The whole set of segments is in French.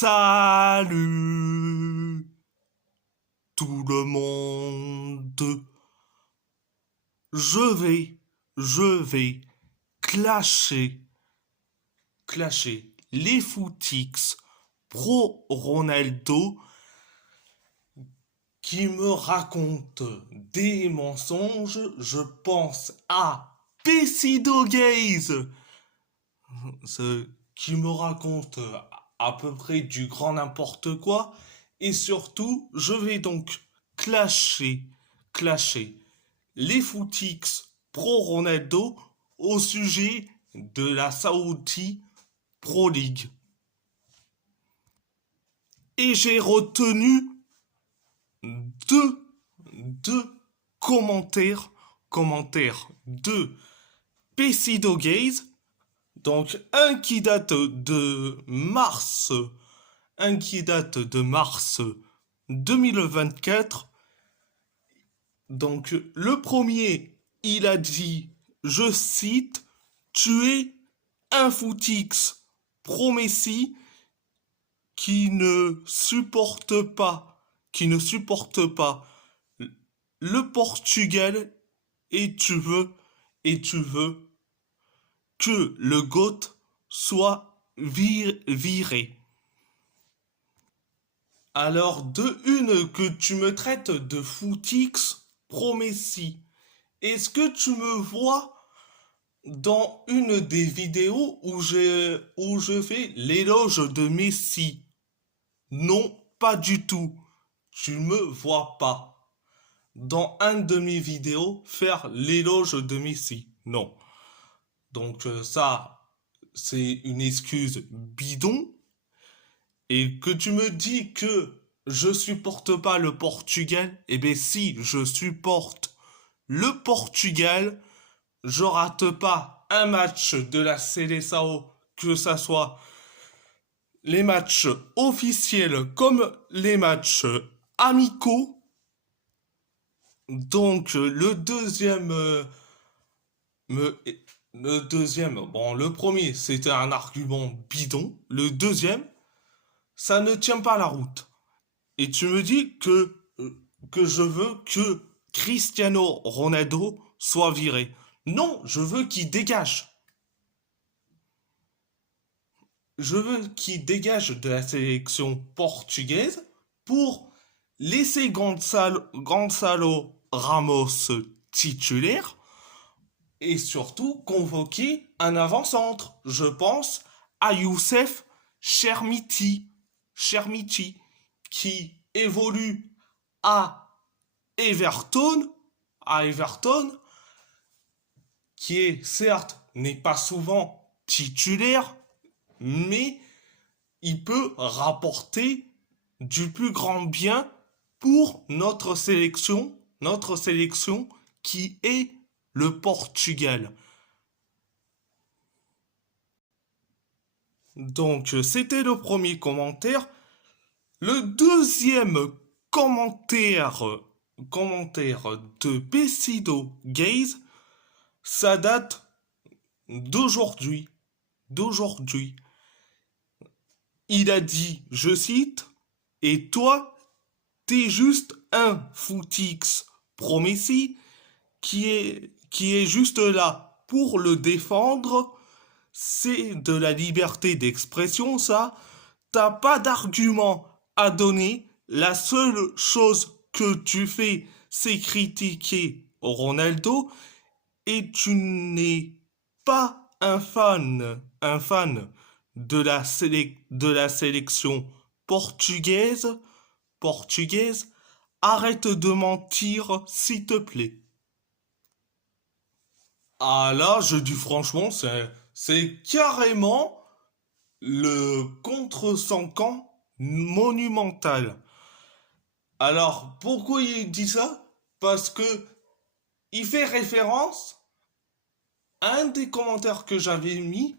Salut tout le monde. Je vais clasher les footix pro Ronaldo qui me racontent des mensonges. Je pense à Pessido Gaze, ce qui me raconte à peu près du grand n'importe quoi. Et surtout, je vais donc clasher les footix pro Ronaldo au sujet de la Saudi Pro League. Et j'ai retenu deux, deux commentaires de Pessido Gaze. Donc un qui date de mars 2024. Donc le premier, il a dit, je cite, tu es un footix pro Messi qui ne supporte pas le Portugal et tu veux que le GOAT soit viré. Alors de une que tu me traites de footix pro Messi, est-ce que tu me vois dans une des vidéos où je fais l'éloge de Messi? Non, pas du tout. Tu me vois pas dans un de mes vidéos faire l'éloge de Messi. Non. Donc ça, c'est une excuse bidon. Et que tu me dis que je supporte pas le Portugal, eh bien si, je supporte le Portugal, je rate pas un match de la Seleção, que ça soit les matchs officiels comme les matchs amicaux. Donc me, le deuxième, bon le premier c'était un argument bidon, le deuxième ça ne tient pas la route. Et tu me dis que je veux que Cristiano Ronaldo soit viré. Non, je veux qu'il dégage. Je veux qu'il dégage de la sélection portugaise pour laisser Gonzalo Ramos titulaire et surtout convoquer un avant-centre. Je pense à Youssef Chermiti, qui évolue à Everton, qui est certes n'est pas souvent titulaire, mais il peut rapporter du plus grand bien pour notre sélection qui est le Portugal. Donc c'était le premier commentaire. Le deuxième commentaire de Pessido Gaze, ça date d'aujourd'hui. Il a dit, je cite, et toi, t'es juste un footix pro Messi qui est juste là pour le défendre. C'est de la liberté d'expression, ça. T'as pas d'argument à donner. La seule chose que tu fais, c'est critiquer Ronaldo. Et tu n'es pas un fan de la sélection portugaise. Arrête de mentir, s'il te plaît. Ah là, je dis franchement, c'est carrément le contre son camp monumental. Alors, pourquoi il dit ça? Parce que il fait référence à un des commentaires que j'avais mis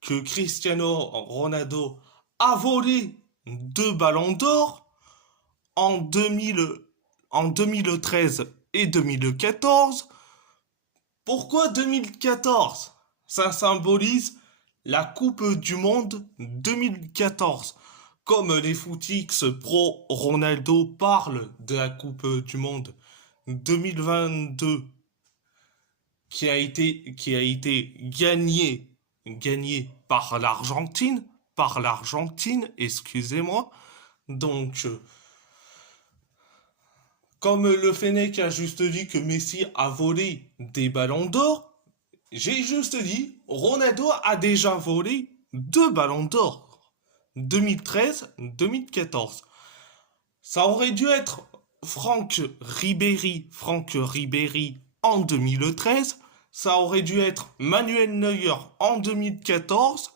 que Cristiano Ronaldo a volé 2 ballons d'or en 2013 et 2014. Pourquoi 2014? Ça symbolise la Coupe du Monde 2014. comme les footix pro Ronaldo parlent de la Coupe du Monde 2022 qui a été gagné par l'Argentine, excusez-moi. Donc, comme le Fennec a juste dit que Messi a volé des ballons d'or, j'ai juste dit Ronaldo a déjà volé 2 ballons d'or, 2013-2014. Ça aurait dû être Franck Ribéry en 2013. Ça aurait dû être Manuel Neuer en 2014.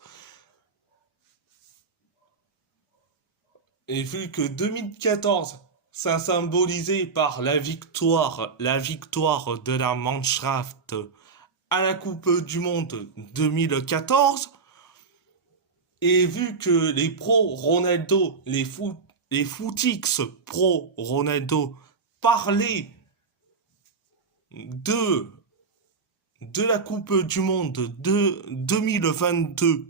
Et vu que 2014, ça symbolisé par la victoire de la Mannschaft à la Coupe du Monde 2014, et vu que les pro Ronaldo, les footix pro Ronaldo parlaient de, de la Coupe du Monde de 2022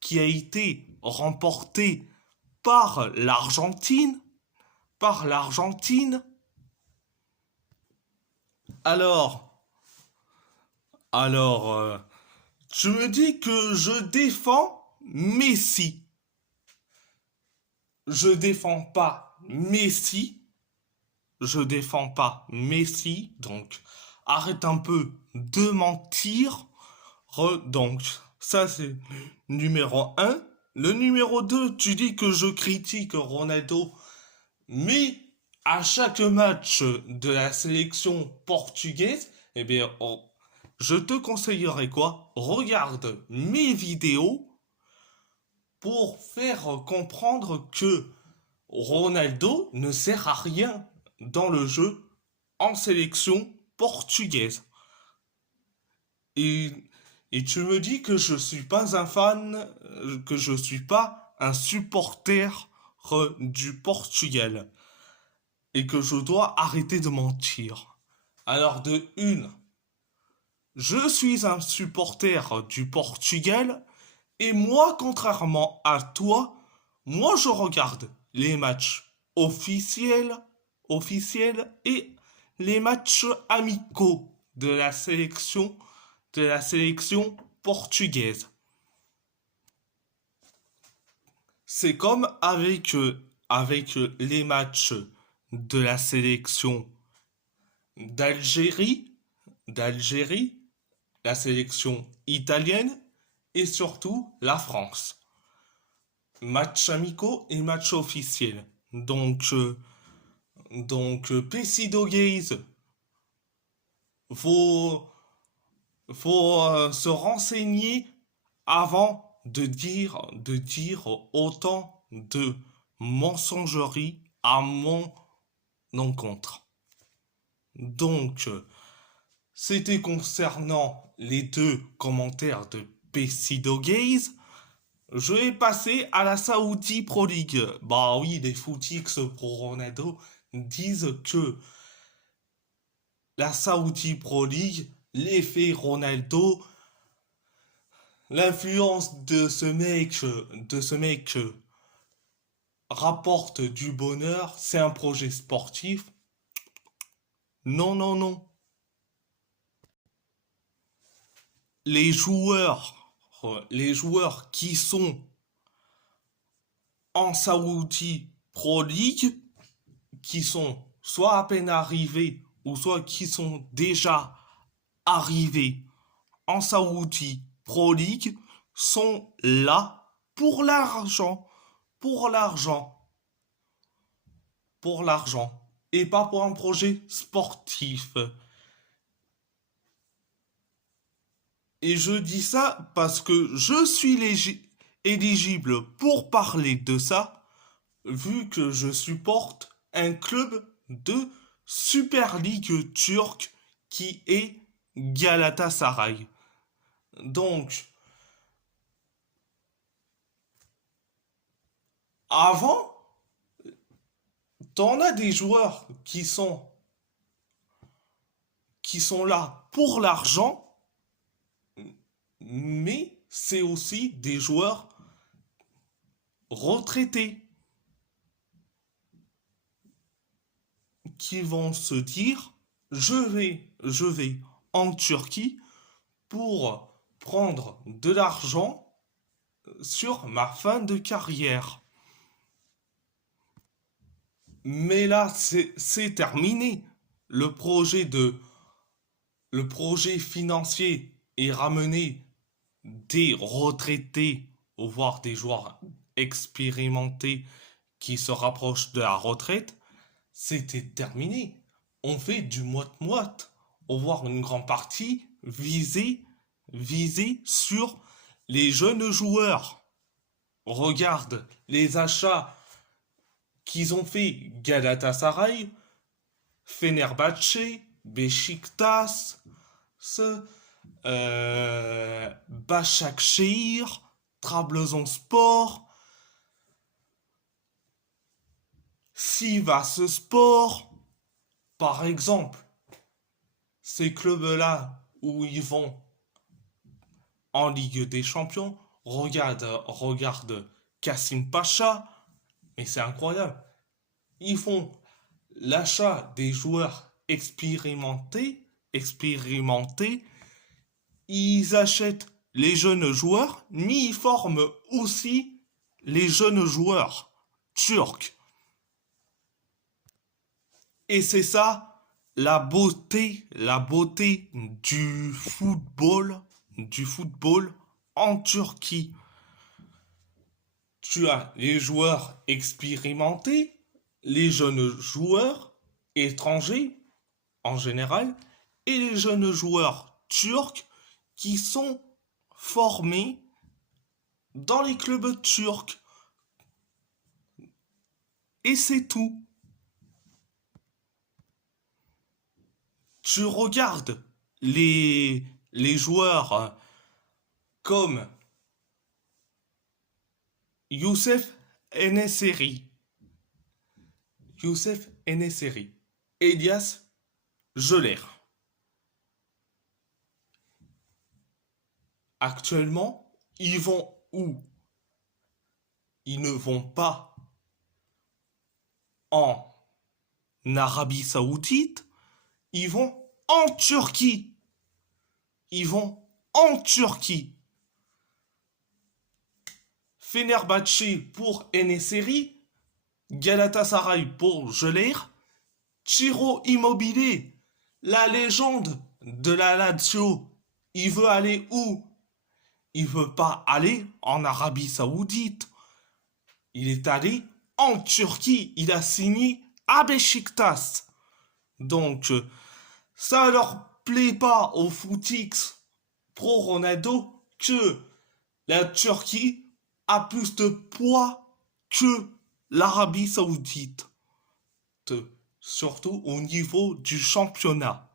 qui a été remportée par l'Argentine, par l'Argentine. Alors, alors, tu me dis que je défends Messi. Je défends pas Messi. Je défends pas Messi. Donc, arrête un peu de mentir. Donc, ça c'est numéro un. Le numéro 2, tu dis que je critique Ronaldo, mais à chaque match de la sélection portugaise, eh bien, je te conseillerais quoi? Regarde mes vidéos pour faire comprendre que Ronaldo ne sert à rien dans le jeu en sélection portugaise. Et, et tu me dis que je suis pas un fan, que je suis pas un supporter du Portugal et que je dois arrêter de mentir. Alors de une, je suis un supporter du Portugal et moi, contrairement à toi, moi je regarde les matchs officiels et les matchs amicaux de la sélection portugaise. C'est comme avec les matchs de la sélection d'Algérie, d'Algérie, la sélection italienne et surtout la France. Matchs amicaux et matchs officiels. Donc, Pesido Gaze, faut, faut se renseigner avant de dire autant de mensogeries à mon encontre. Donc, c'était concernant les 2 commentaires de Pesido Gaze. Je vais passer à la Saudi Pro League. Bah oui, les footix pro Ronaldo disent que la Saudi Pro League, l'effet Ronaldo, l'influence de ce mec rapporte du bonheur, c'est un projet sportif. Non, non, non. Les joueurs qui sont en Saudi Pro League, qui sont soit à peine arrivés ou soit qui sont déjà arrivés en Saudi Pro League, sont là pour l'argent, pour l'argent, pour l'argent, et pas pour un projet sportif. Et je dis ça parce que je suis éligible pour parler de ça, vu que je supporte un club de Super League turque qui est Galatasaray. Donc, avant, t'en as des joueurs qui sont là pour l'argent, mais c'est aussi des joueurs retraités qui vont se dire, je vais en Turquie pour prendre de l'argent sur ma fin de carrière. Mais là, c'est terminé. Le projet de, le projet financier est ramené des retraités, voire des joueurs expérimentés qui se rapprochent de la retraite. C'était terminé. On fait du moite-moite. On voit une grande partie visée sur les jeunes joueurs. Regarde les achats qu'ils ont fait Galatasaray, Fenerbahçe, Beşiktaş, Başakşehir, Trabzonspor, Sivasspor, par exemple. Ces clubs-là où ils vont en Ligue des Champions, regarde Kassim Pacha, mais c'est incroyable. Ils font l'achat des joueurs expérimentés, ils achètent les jeunes joueurs, mais ils forment aussi les jeunes joueurs turcs. Et c'est ça la beauté du football en Turquie. Tu as les joueurs expérimentés, les jeunes joueurs étrangers en général, et les jeunes joueurs turcs qui sont formés dans les clubs turcs. Et c'est tout. Tu regardes les joueurs comme Youssef Enesiri, Elias Geler. Actuellement, ils vont où? Ils ne vont pas en Arabie Saoudite, ils vont en Turquie. Ils vont en Turquie. Fenerbahçe pour Enesiri, Galatasaray pour Geler, Ciro Immobilier, la légende de la Lazio, il veut aller où? Il veut pas aller en Arabie Saoudite. Il est allé en Turquie. Il a signé à Beşiktaş. Donc, ça leur plaît pas au footix pro Ronaldo que la Turquie a plus de poids que l'Arabie Saoudite. Surtout au niveau du championnat.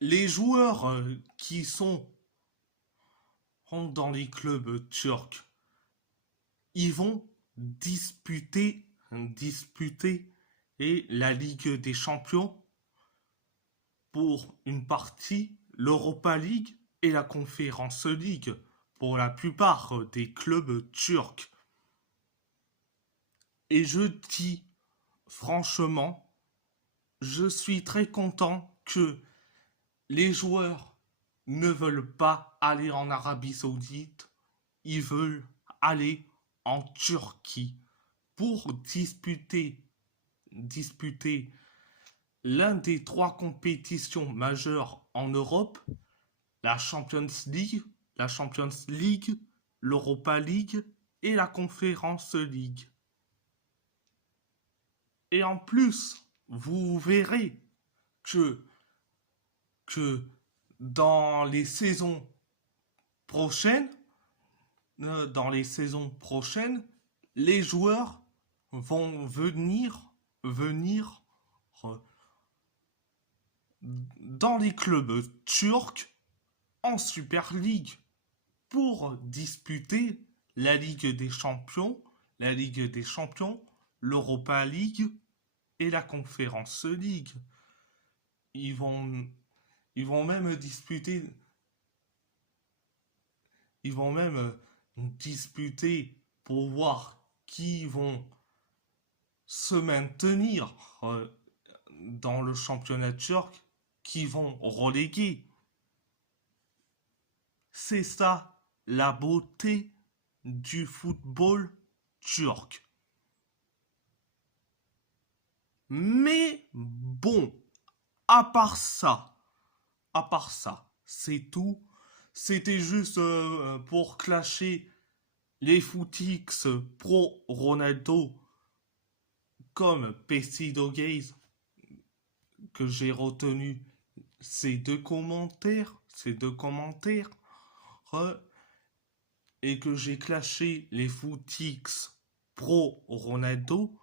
Les joueurs qui sont dans les clubs turcs, ils vont disputer et la Ligue des Champions, pour une partie l'Europa League et la Conference League pour la plupart des clubs turcs. Et je dis franchement, je suis très content que les joueurs ne veulent pas aller en Arabie Saoudite, ils veulent aller en Turquie pour disputer l'un des trois compétitions majeures en Europe, la Champions League, l'Europa League et la Conference League. Et en plus, vous verrez que, que dans les saisons prochaines, les joueurs vont venir dans les clubs turcs en Super League pour disputer la Ligue des Champions, l'Europa League et la Conference League. Ils vont, ils vont même disputer, ils vont même disputer pour voir qui vont se maintenir dans le championnat turc, qui vont reléguer. C'est ça la beauté du football turc. Mais bon, à part ça, c'est tout. C'était juste pour clasher les footix pro Ronaldo comme Pessido Gaze que j'ai retenu ces deux commentaires et que j'ai clashé les footix pro Ronaldo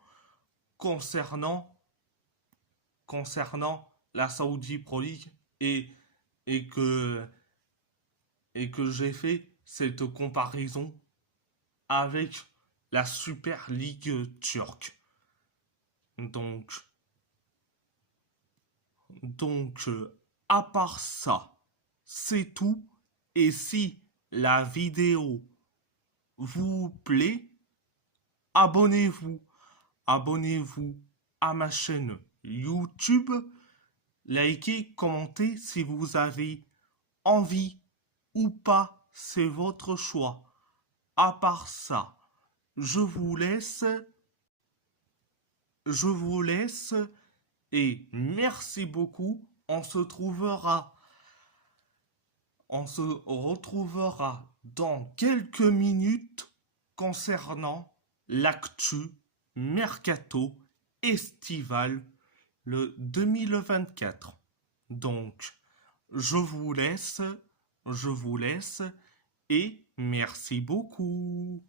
concernant la Saudi Pro League et et que et que j'ai fait cette comparaison avec la Super League turque. Donc donc à part ça, c'est tout. Et si la vidéo vous plaît, abonnez-vous. Abonnez-vous à ma chaîne YouTube. Likez, commentez si vous avez envie ou pas. C'est votre choix. À part ça, je vous laisse. Je vous laisse. Et merci beaucoup. On se retrouvera dans quelques minutes concernant l'actu mercato estival le 2024. Donc, je vous laisse et merci beaucoup.